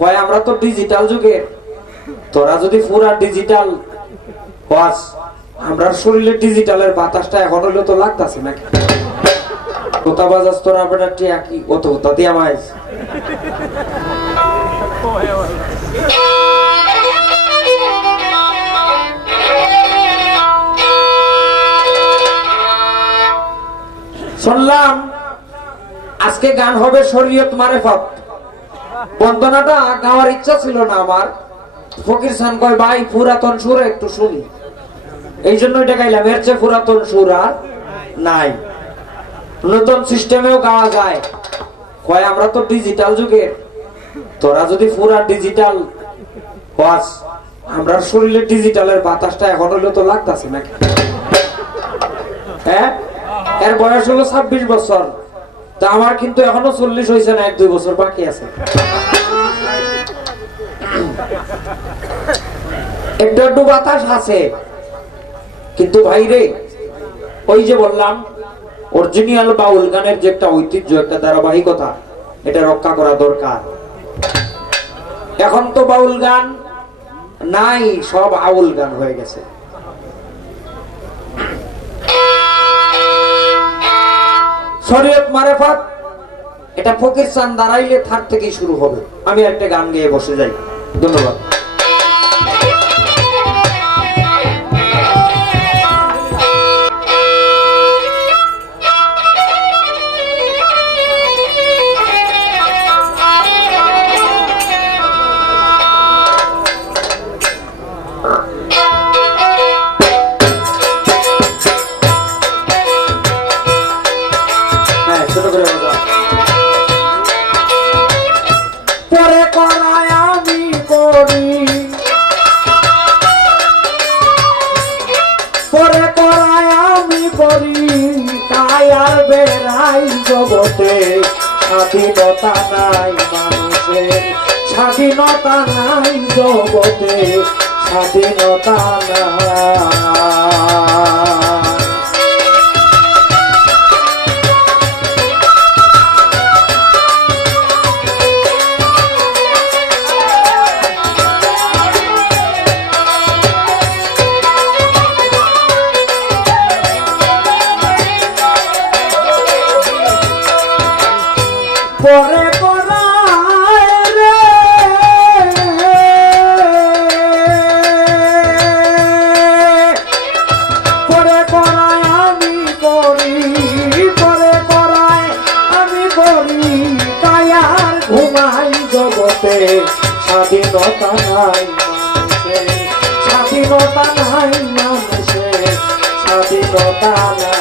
কয় আমরা তো ডিজিটাল যুগের, তোরা যদি পুরা ডিজিটাল বাস, আমরা শরীরে ডিজিটালের বাতাসটা এখন হইলে তো লাগতেছে নাকি? কোথা বাজাস তোরা বেটা টিয়া কি কত কোথা দিয়া মাইস? শুনলাম আজকে গান হবে শরীয়ত মারেফত। বন্দনাটা গাওয়ার ইচ্ছা ছিল না আমার, ফকির খান কয় ভাই পুরাতন সুর একটু শুনি, এই জন্য এটা গাইলাম। এর চেয়ে পুরাতন সুর আর নাই, নতুন সিস্টেমেও গাওয়া যায়। কয় আমরা তো ডিজিটাল যুগের, তোরা যদি পুরা ডিজিটাল বাস, আমরা শরীরে ডিজিটালের বাতাসটা এখন হইলে তো লাগতেছে নাকি? হ্যাঁ, এর বয়স হলো 26 বছর, তা আমার কিন্তু এখনো 40 হয়েছে না, 1-2 বছর বাকি আছে। একটু একটু বাতাস আছে, কিন্তু ভাই রে, ওই যে বললাম অরিজিনাল বাউল গানের যে একটা ঐতিহ্য, একটা ধারাবাহিকতা, এটা রক্ষা করা দরকার। এখন তো বাউল গান নাই, সব আউল গান হয়ে গেছে। শরীয়ত মারেফত এটা ফকির চান দাঁড়াইলে থাক থেকেই শুরু হবে। আমি একটা গান গেয়ে বসে যাই। ধন্যবাদ। জগতে স্বাধীনতা নাই মানুষের, স্বাধীনতা নাই জগতে, স্বাধীনতা নাই। পরে করায় রে, পরে করায় আমি করি, পরে করায় আমি করি, তাই আর ঘুমাই জগতে স্বাধীনতা নাই মানুষের, স্বাধীনতা নাই মানুষের, স্বাধীনতা নাই।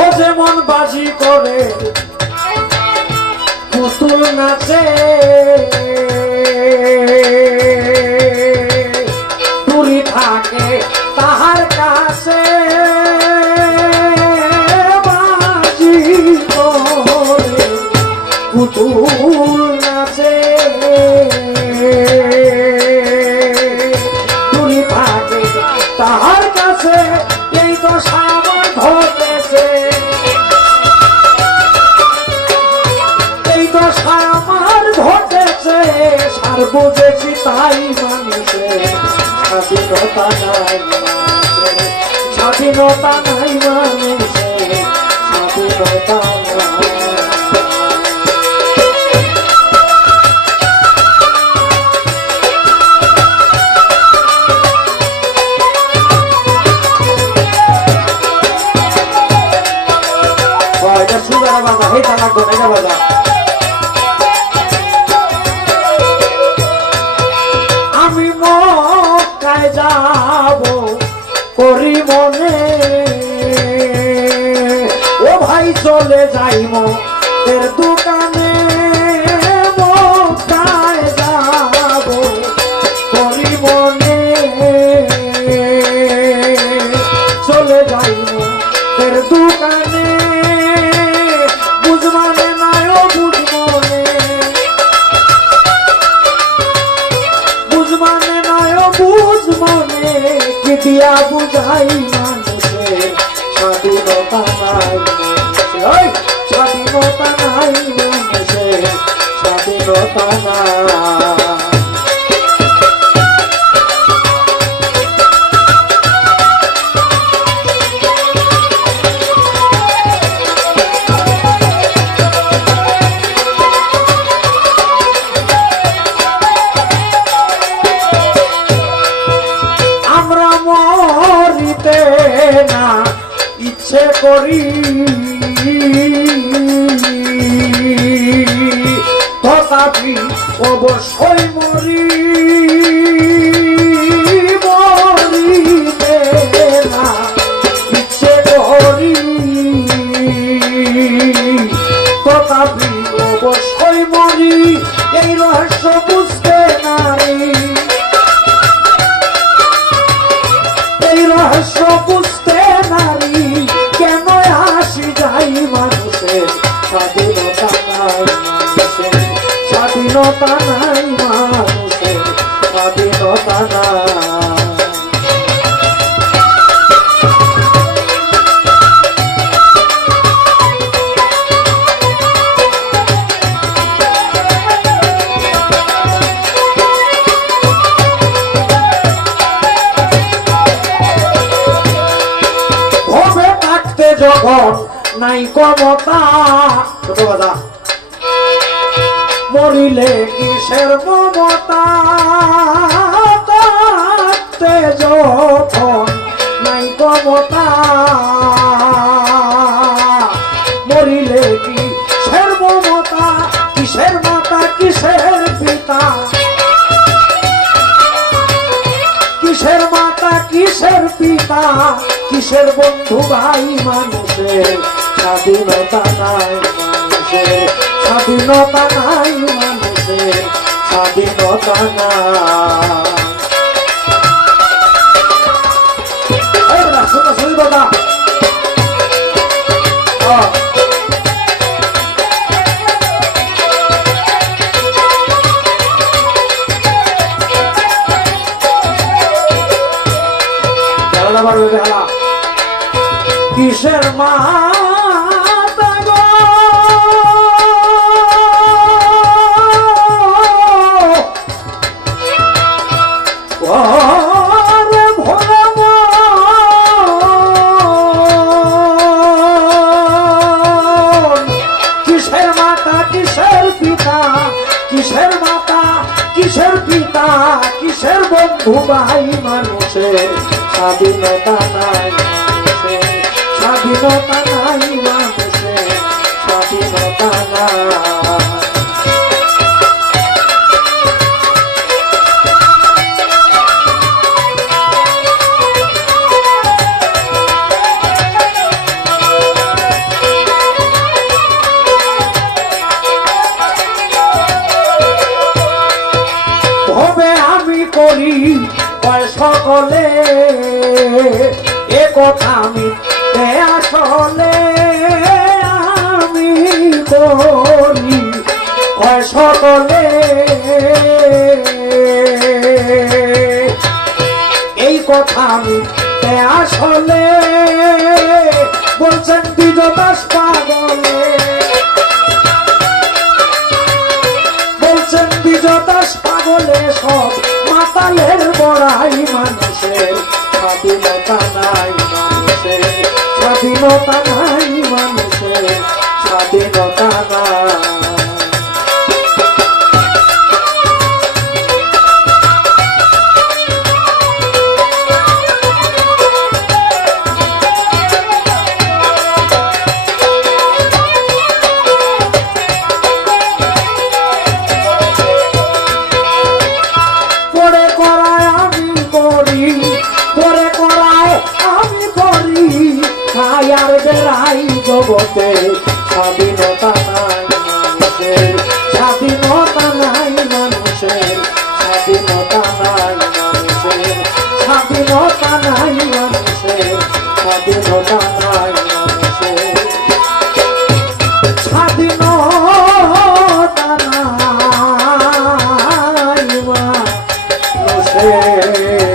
ও যেমন বাজি করে পুতুল নাচে, দূরে থাকে তাহার কাছে, বাজি করে পুতুল নাচে, দূরে থাকে তাহার কাছে, এই তো সামর ঘটেছে, এই তো সামর ঘটেছে, সার বুঝেছি তাই মানুষের স্বাধীনতা নাই মানুষের, স্বাধীনতা নাই মানুষের, স্বাধীনতা নাই। আমি মক্কায় যাব করি মনে, ও ভাই চলে যাইব এর দোকানে, মক্কায় যাব করি মনে, দিয়া বুঝাই মানুষের স্বাধীনতা নাই মানুষের, স্বাধীনতা নাই মানুষের, স্বাধীনতা নাই। মরিতে না ইচ্ছে করি তথাপি অবশ্যই মরি, মরিতে না ইচ্ছে করি তথাপি অবশ্যই মরি, এই রহস্য বুঝতে নারী, রহস্য বুঝতে নারী কেন হাসি যাই মানুষের স্বাধীনতা নাই মানুষের, স্বাধীনতা নাই মানুষের, স্বাধীনতা নাই। যখন নাই ক্ষমতা ছোট কথা মরিলে কিসের মমতা, থাকতে যখন নাই ক্ষমতা মরিলে কিসের মমতা, কিসের মাতা কিসের পিতা, কিসের মাতা কিসের পিতা, কিসের বন্ধু ভাই মানুষের স্বাধীনতা নাই মানুষের, স্বাধীনতা নাই মানুষের, স্বাধীনতা নাই। শোনো শুনি কথা কিসের মাতা গো ওরে ভোলা মন, কিসের মাতা কিসের পিতা, কিসের মাতা কিসের পিতা, কিসের বন্ধু ভাই মানুষের স্বাধীনতা নাই মানুষের, স্বাধীনতা নাই মানুষের, স্বাধীনতা নাই। ভবে আমি করি সকলে এ কথা আমি আসলে আমি করি সকলে এই কথা আমি আসলে বলছেন বিজয় দাস পাগলে, বলছেন বিজয় দাস পাগলে সব মাতালের বড়াই মানুষের স্বাধীনতা নাই মানুষের, স্বাধীনতা নাই মানুষের, স্বাধীনতা নাই। জগতে স্বাধীনতা নাই মানুষের, স্বাধীনতা নাই মানুষের, স্বাধীনতা নাই মানুষের, স্বাধীনতা নাই মানুষের, স্বাধীনতা নাই মানুষের, স্বাধীনতা নাই মানুষের।